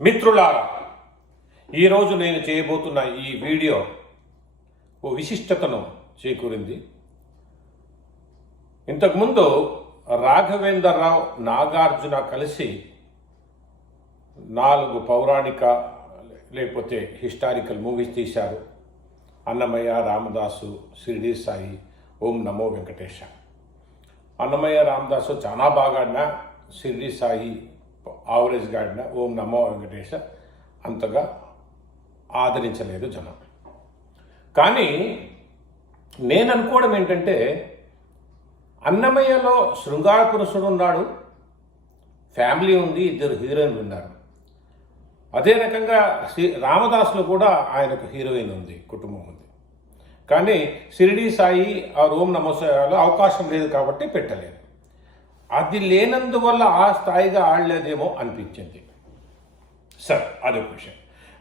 మిత్రులారా ఈరోజు నేను చేయబోతున్న ఈ వీడియో ఓ విశిష్టతను చేకూరింది. ఇంతకుముందు రాఘవేంద్రరావు నాగార్జున కలిసి నాలుగు పౌరాణిక లేకపోతే హిస్టారికల్ మూవీస్ తీశారు. అన్నమయ్య రామదాసు షిరిడి సాయి ఓం నమో వెంకటేశ. అన్నమయ్య రామదాసు చాలా బాగా ఆడినా షిరిడి సాయి ఆవరేజ్గా ఆడినా ఓం నమో వెంకటేశ అంతగా ఆదరించలేదు జనం. కానీ నేను అనుకోవడం ఏంటంటే అన్నమయ్యలో శృంగార పురుషుడు ఉన్నాడు ఫ్యామిలీ ఉంది ఇద్దరు హీరోయిన్లు ఉన్నారు. అదే రకంగా శ్రీ రామదాసులో కూడా ఆయనకు హీరోయిన్ ఉంది కుటుంబం ఉంది. కానీ షిరిడి సాయి ఆ ఓం నమోసాయాలో అవకాశం లేదు కాబట్టి పెట్టలేదు. అది లేనందువల్ల ఆ స్థాయిగా ఆడలేదేమో అనిపించింది. సరే అదొక విషయం.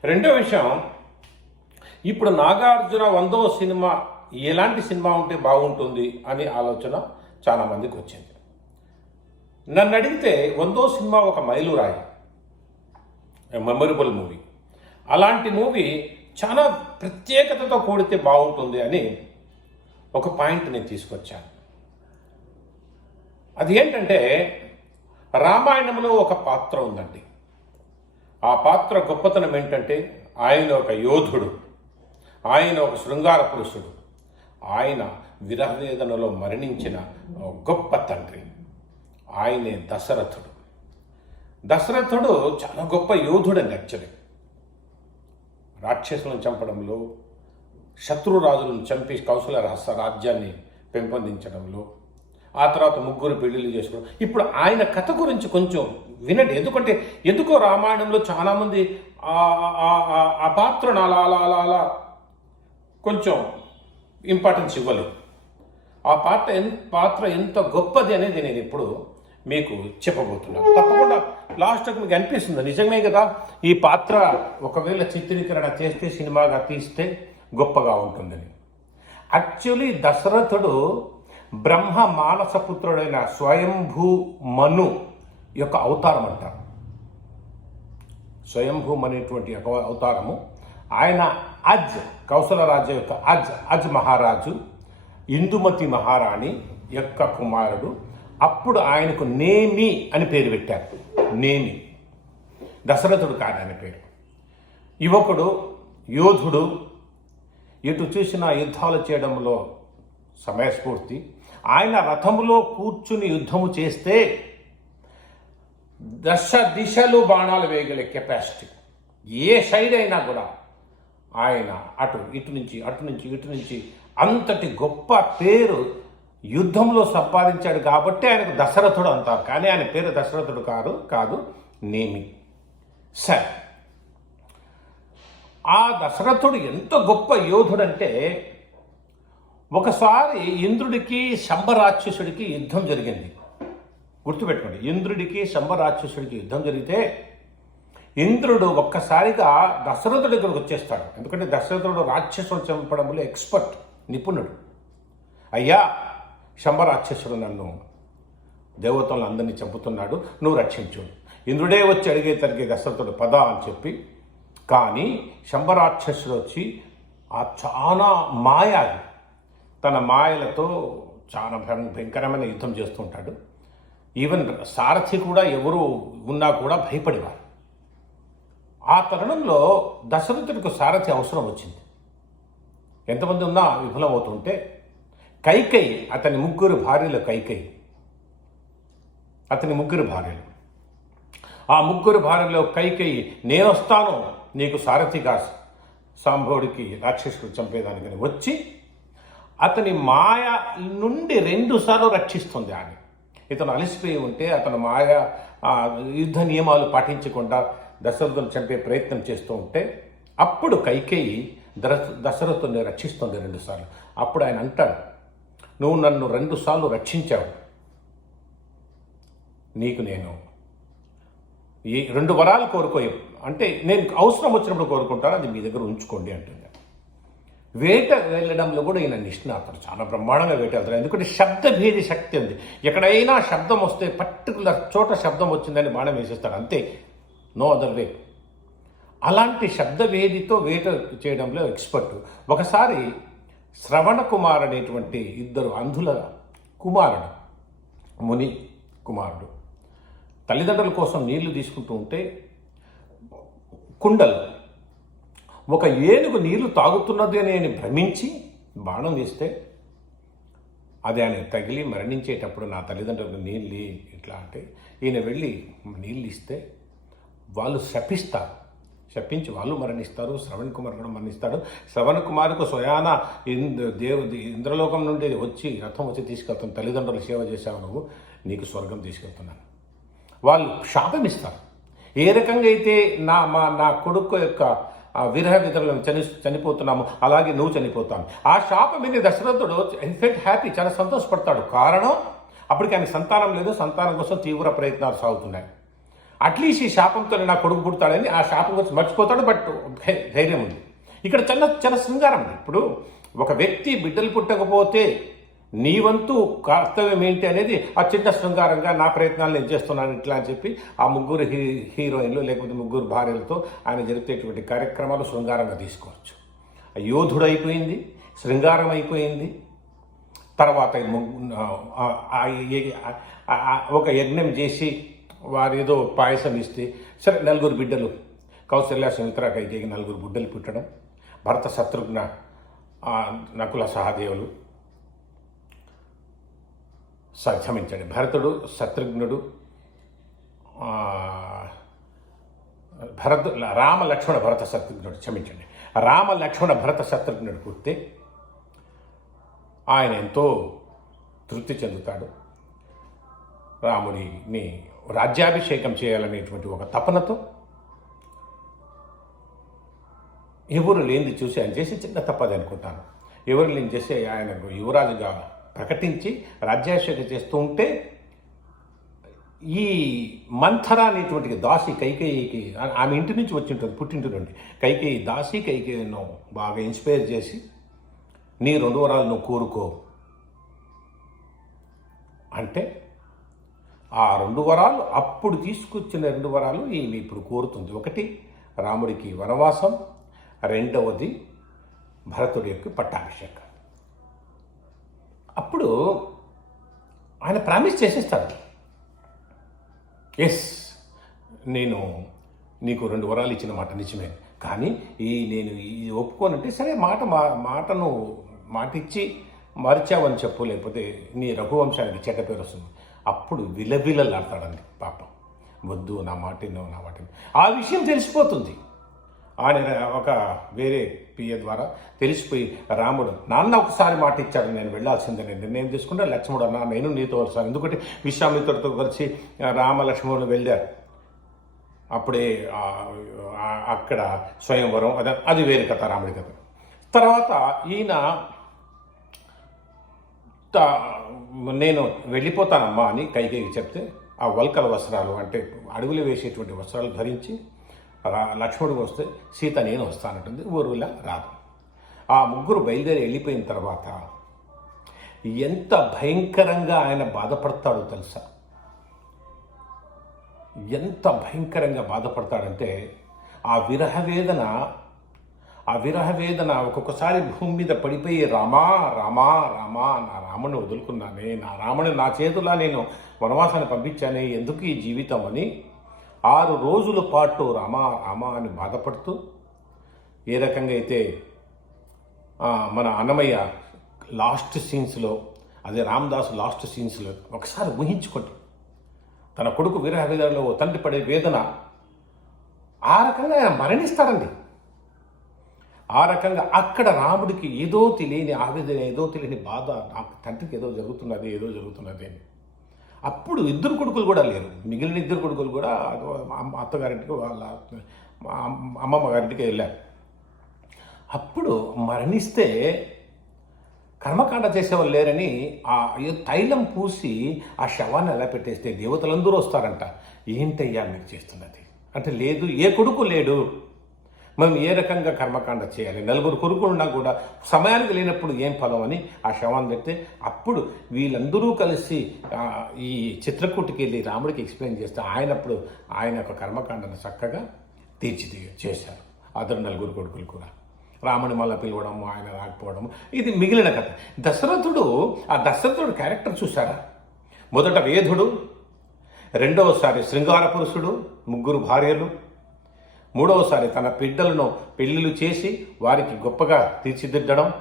రెండో విషయం ఇప్పుడు నాగార్జున వందో సినిమా ఎలాంటి సినిమా ఉంటే బాగుంటుంది అనే ఆలోచన చాలా మందికి వచ్చింది. నన్ను అడిగితే వందో సినిమా ఒక మైలురాయి మెమొరబుల్ మూవీ. అలాంటి మూవీ చాలా ప్రత్యేకతతో కూడితే బాగుంటుంది అని ఒక పాయింట్ నేను తీసుకొచ్చాను. అది ఏంటంటే రామాయణంలో ఒక పాత్ర ఉందండి. ఆ పాత్ర గొప్పతనం ఏంటంటే ఆయన ఒక యోధుడు ఆయన ఒక శృంగార పురుషుడు ఆయన విరహవేదనలో మరణించిన గొప్ప తండ్రి ఆయనే దశరథుడు. దశరథుడు చాలా గొప్ప యోధుడండి యాక్చువల్లీ. రాక్షసులను చంపడంలో శత్రురాజులను చంపి కౌశల రహస్య రాజ్యాన్ని పెంపొందించడంలో ఆ తర్వాత ముగ్గురు పెళ్ళిళ్ళు చేసుకోవడం ఇప్పుడు ఆయన కథ గురించి కొంచెం వినండి. ఎందుకంటే ఎందుకో రామాయణంలో చాలామంది ఆ- ఆ- పాత్రను అలా అలా అలా అలా కొంచెం ఇంపార్టెన్స్ ఇవ్వలేదు. ఆ పాత్ర ఎంత పాత్ర ఎంత గొప్పది అనేది నేను ఇప్పుడు మీకు చెప్పబోతున్నాను. తప్పకుండా లాస్ట్కి మీకు అనిపిస్తుంది? నిజమే కదా ఈ పాత్ర ఒకవేళ చిత్రీకరణ చేస్తే సినిమాగా తీస్తే గొప్పగా ఉంటుందని. యాక్చువల్లీ దశరథుడు బ్రహ్మ మానసపుత్రుడైన స్వయంభూ మను యొక్క అవతారం అంటారు స్వయంభూ అనేటువంటి ఒక అవతారము. ఆయన అజ్ కౌశలరాజు యొక్క అజ్ అజ్ మహారాజు ఇందుమతి మహారాణి యొక్క కుమారుడు. అప్పుడు ఆయనకు నేమి అని పేరు పెట్టారు. నేమి. దశరథుడు కాదు ఆయన పేరు. యువకుడు యోధుడు ఎటు చూసిన యుద్ధాలు చేయడంలో సమయస్ఫూర్తి. ఆయన రథములో కూర్చుని యుద్ధము చేస్తే దశ దిశలు బాణాలు వేయగలిగే కెపాసిటీ ఏ సైడ్ అయినా కూడా ఆయన అటు ఇటు నుంచి అటు నుంచి ఇటు నుంచి అంతటి గొప్ప పేరు యుద్ధంలో సంపాదించాడు కాబట్టి ఆయనకు దశరథుడు అంటారు. కానీ ఆయన పేరు దశరథుడు కాదు కాదు నేమి. సరే. ఆ దశరథుడు ఎంత గొప్ప యోధుడంటే ఒకసారి ఇంద్రుడికి శంభరాక్షసుడికి యుద్ధం జరిగింది. గుర్తుపెట్టుకోండి ఇంద్రుడికి శంభరాక్షసుడికి యుద్ధం జరిగితే ఇంద్రుడు ఒక్కసారిగా దశరథుడి దగ్గరకు వచ్చేస్తాడు. ఎందుకంటే దశరథుడు రాక్షసుడు చంపడంలో ఎక్స్పర్ట్ నిపుణుడు. అయ్యా శంభరాక్షసుడు నన్ను దేవతలను అందరినీ చంపుతున్నాడు నువ్వు రక్షించు. ఇంద్రుడే వచ్చి అడిగే తరిగే దశరథుడు పద అని చెప్పి కానీ శంభరాక్షసుడు వచ్చి ఆ చాలా మాయ అది. తన మాయలతో చాలా భయం- భయంకరమైన యుద్ధం చేస్తూ ఉంటాడు ఈవెన్ సారథి కూడా ఎవరు ఉన్నా కూడా భయపడేవారు. ఆ తరుణంలో దశరథుడికి సారథి అవసరం వచ్చింది. ఎంతమంది ఉన్నా విఫలమవుతుంటే కైకై అతని ముగ్గురు భార్యలు కైకై అతని ముగ్గురు భార్యలు. ఆ ముగ్గురు భార్యలో కైకై నేను వస్తాను నీకు సారథిగా సాంభవుడికి రాక్షసుడు చంపేదానికని వచ్చి అతని మాయ నుండి రెండుసార్లు రక్షిస్తుంది ఆమె. ఇతను అలసిపోయి ఉంటే అతను మాయ యుద్ధ నియమాలు పాటించకుండా దశరథుని చంపే ప్రయత్నం చేస్తూ ఉంటే అప్పుడు కైకేయి దశ దశరథుని రక్షిస్తుంది రెండుసార్లు అప్పుడు ఆయన అంటాడు నువ్వు నన్ను రెండుసార్లు రక్షించావు. నీకు నేను ఈ రెండు వరాలు కోరుకో అంటే నేను అవసరం వచ్చినప్పుడు కోరుకుంటాను అది మీ దగ్గర ఉంచుకోండి అంటుంది. వేట వెళ్ళడంలో కూడా ఈయన నిష్ణాతుడు. చాలా బ్రహ్మాండంగా వేట వెళ్తారు ఎందుకంటే శబ్దభేది శక్తి ఉంది. ఎక్కడైనా శబ్దం వస్తే పర్టికులర్ చోట శబ్దం వచ్చిందని బాణం వేసేస్తాడు. అంతే. No other way. అలాంటి శబ్దవేదితో వేట చేయడంలో ఎక్స్పర్ట్. ఒకసారి శ్రవణ కుమార్ అనేటువంటి ఇద్దరు అంధుల కుమారుడు ముని కుమారుడు తల్లిదండ్రుల కోసం నీళ్ళు తీసుకుంటూ ఉంటే కుండలు ఒక ఏనుగు నీళ్ళు తాగుతున్నది అని ఆయన భ్రమించి బాణం తీస్తే అది ఆయన తగిలి మరణించేటప్పుడు నా తల్లిదండ్రులకు నీళ్ళు ఇట్లా అంటే ఈయన వెళ్ళి నీళ్ళు ఇస్తే వాళ్ళు శపిస్తారు. శపించి వాళ్ళు మరణిస్తారు శ్రవణ్ కుమార్ కూడా మరణిస్తాడు. శ్రవణ్ కుమార్కు స్వయాన ఇంద్ర దేవు ఇంద్రలోకం నుండి వచ్చి రథం వచ్చి తీసుకెళ్తాను తల్లిదండ్రులు సేవ చేశావు నువ్వు నీకు స్వర్గం తీసుకెళ్తున్నాను. వాళ్ళు శాపం ఇస్తారు. ఏ రకంగా అయితే నా మా నా కొడుకు యొక్క ఆ విరహ విధులను చని చనిపోతున్నాము. అలాగే నువ్వు చనిపోతాను ఆ శాపం మీద దశరథుడు ఇన్ఫెక్ట్ హ్యాపీ చాలా సంతోషపడతాడు. కారణం? అప్పటికి ఆయన సంతానం లేదు. సంతానం కోసం తీవ్ర ప్రయత్నాలు సాగుతున్నాయి. అట్లీస్ట్ ఈ శాపంతో నా కొడుకు పుడతాడని ఆ శాపం గురించి మర్చిపోతాడు బట్ ధైర్యం ఉంది. ఇక్కడ చిన్న చిన్న శృంగారం ఇప్పుడు ఒక వ్యక్తి బిడ్డలు పుట్టకపోతే నీ వంతు కర్తవ్యం ఏంటి అనేది ఆ చిన్న శృంగారంగా నా ప్రయత్నాలు నేను చేస్తున్నాను ఇట్లా అని చెప్పి ఆ ముగ్గురు హీ హీరోయిన్లు లేకపోతే ముగ్గురు భార్యలతో ఆయన జరిపేటువంటి కార్యక్రమాలు శృంగారంగా తీసుకోవచ్చు. యోధుడు అయిపోయింది శృంగారం అయిపోయింది. తర్వాత ఒక యజ్ఞం చేసి వారు ఏదో పాయసం ఇస్తే సరే నలుగురు బిడ్డలు కౌశల్య సుమిత్ర కైకేయి నలుగురు బిడ్డలు పుట్టడం భరత శత్రుఘ్న నకుల సహదేవులు క్షమించండి. భరతుడు శత్రుఘ్నుడు భరత రామ లక్ష్మణ భరత శత్రుఘ్నుడు. క్షమించండి. రామ లక్ష్మణ భరత శత్రుఘ్నుడు పుడితే ఆయన ఎంతో తృప్తి చెందుతాడు. రాముడిని రాజ్యాభిషేకం చేయాలనేటువంటి ఒక తపనతో ఎవరు లేనిది చూసి ఆయన చేసి చిన్న తప్పది అనుకుంటాను. ఎవరు లేని చేసి ఆయన యువరాజుగా ప్రకటించి రాజ్యాభిషేకం చేస్తూ ఉంటే ఈ మంథర అనేటువంటి దాసి కైకేయికి ఆమె ఇంటి నుంచి వచ్చి ఉంటుంది పుట్టింటి నుండి కైకేయి దాసి కైకేయిను బాగా ఇన్స్పైర్ చేసి నీ రెండు వరాలను కోరుకో. అంటే ఆ రెండు వరాలు అప్పుడు తీసుకొచ్చిన రెండు వరాలు ఈమె ఇప్పుడు కోరుతుంది. ఒకటి రాముడికి వనవాసం. రెండవది భరతుడి యొక్క పట్టాభిషేకం. అప్పుడు ఆయన ప్రామిస్ చేసేస్తాడు. ఎస్ నేను నీకు రెండు వరాలు ఇచ్చిన మాట నిజమే. కానీ ఈ నేను ఈ ఒప్పుకోనంటే సరే మాట మా మాటను మాటిచ్చి మరిచావని చెప్పు లేకపోతే నీ రఘువంశానికి చెడ్డ పేరు వస్తుంది. అప్పుడు విలవిలలాడతాడండి పాపం. వద్దు నా మాట నా మాట ఆ విషయం తెలిసిపోతుంది. ఆయన ఒక వేరే పిఏ ద్వారా తెలిసిపోయి రాముడు నాన్న ఒకసారి మాట ఇచ్చాడు నేను వెళ్ళాల్సిందే నేను నిర్ణయం తీసుకుంటే లక్ష్మణుడు అన్న నేను నీతో వస్తాను. ఎందుకంటే విశ్వామిత్రుడితో కలిసి రామ లక్ష్మణులు వెళ్ళారు. అప్పుడే అక్కడ స్వయంవరం అది అది వేరే కథ రాముడి కథ. తర్వాత ఈయన నేను వెళ్ళిపోతానమ్మా అని కైకేయి చెప్తే ఆ వల్కల వస్త్రాలు అంటే అడుగులు వేసేటువంటి వస్త్రాలు ధరించి లక్ష్మణుడు వస్తే సీత నేను వస్తానంటుంది ఊరులా రాదు. ఆ ముగ్గురు బయలుదేరి వెళ్ళిపోయిన తర్వాత ఎంత భయంకరంగా ఆయన బాధపడతాడో తెలుసా? ఎంత భయంకరంగా బాధపడతాడంటే ఆ విరహ వేదన ఆ విరహ వేదన ఒక్కొక్కసారి భూమి మీద పడిపోయి రామా రామా రామా నా రాముని వదులుకున్నానే నా రాముని నా చేతులా నేను వనవాసాన్ని పంపించానే ఎందుకు ఈ జీవితం అని ఆరు రోజుల పాటు రామా రామా అని బాధపడుతూ ఏ రకంగా అయితే మన అన్నమయ్య లాస్ట్ సీన్స్లో అదే రామదాస్ లాస్ట్ సీన్స్లో ఒకసారి ఊహించుకోండి. తన కొడుకు విరహ ఓ తండ్రి పడే వేదన ఆ రకంగా ఆయన మరణిస్తాడండి. ఆ రకంగా అక్కడ రాముడికి ఏదో తెలియని ఆవేదన ఏదో తెలియని బాధ నాకు తండ్రికి ఏదో జరుగుతున్నది ఏదో జరుగుతున్నది అని. అప్పుడు ఇద్దరు కొడుకులు కూడా లేరు. మిగిలిన ఇద్దరు కొడుకులు కూడా అత్తగారింటికి వాళ్ళ అమ్మమ్మ గారింటికి వెళ్ళారు. అప్పుడు మరణిస్తే కర్మకాండ చేసేవాళ్ళు లేరని ఆ తైలం పూసి ఆ శవాన్ని ఎలా పెట్టేస్తే దేవతలందరూ వస్తారంట. ఏంటయ్యా మీరు చేస్తున్నది? అంటే లేదు ఏ కొడుకు లేడు. మనం ఏ రకంగా కర్మకాండ చేయాలి? నలుగురు కొడుకులు ఉన్నా కూడా సమయానికి లేనప్పుడు ఏం ఫలం అని ఆ శవాన్ని పెడితే అప్పుడు వీళ్ళందరూ కలిసి ఈ చిత్రకూటికి వెళ్ళి రాముడికి ఎక్స్ప్లెయిన్ చేస్తే ఆయన అప్పుడు ఆయన యొక్క కర్మకాండను చక్కగా తీర్చిది చేశారు అతడు నలుగురు కొడుకులు కూడా. రాముని మళ్ళా పిలవడం ఆయన రాకపోవడం ఇది మిగిలిన కథ. దశరథుడు ఆ దశరథుడు క్యారెక్టర్ చూసారా మొదట వేధుడు రెండవసారి శృంగార పురుషుడు ముగ్గురు భార్యలు మూడవసారి తన బిడ్డలను పెళ్ళిళ్ళు చేసి వారికి గొప్పగా తీర్చిదిద్దడం.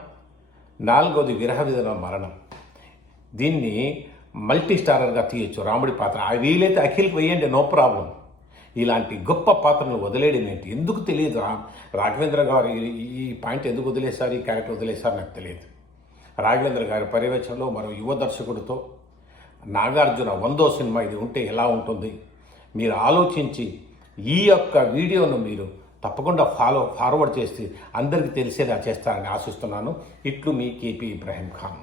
నాలుగవది విరహ విధన మరణం. దీన్ని మల్టీ స్టారర్గా తీయచ్చు. రాముడి పాత్ర. ఆ వీలైతే అఖిల్కి వేయండి నో ప్రాబ్లం. ఇలాంటి గొప్ప పాత్రను వదిలేయడం ఏంటి? ఎందుకు తెలియదు? రాఘవేంద్ర గారు ఈ- ఈ పాయింట్ ఎందుకు వదిలేశారు? ఈ క్యారెక్టర్ వదిలేశారు? నాకు తెలియదు. రాఘవేంద్ర గారి పర్యవేక్షణలో మరో యువ దర్శకుడితో నాగార్జున వందో సినిమా ఇది ఉంటే ఎలా ఉంటుంది? మీరు ఆలోచించి ఈ యొక్క వీడియోను మీరు తప్పకుండా ఫాలో ఫార్వర్డ్ చేసి అందరికీ తెలిసేలా చేస్తారని ఆశిస్తున్నాను. ఇట్లు మీ కేపీ ఇబ్రాహీం ఖాన్.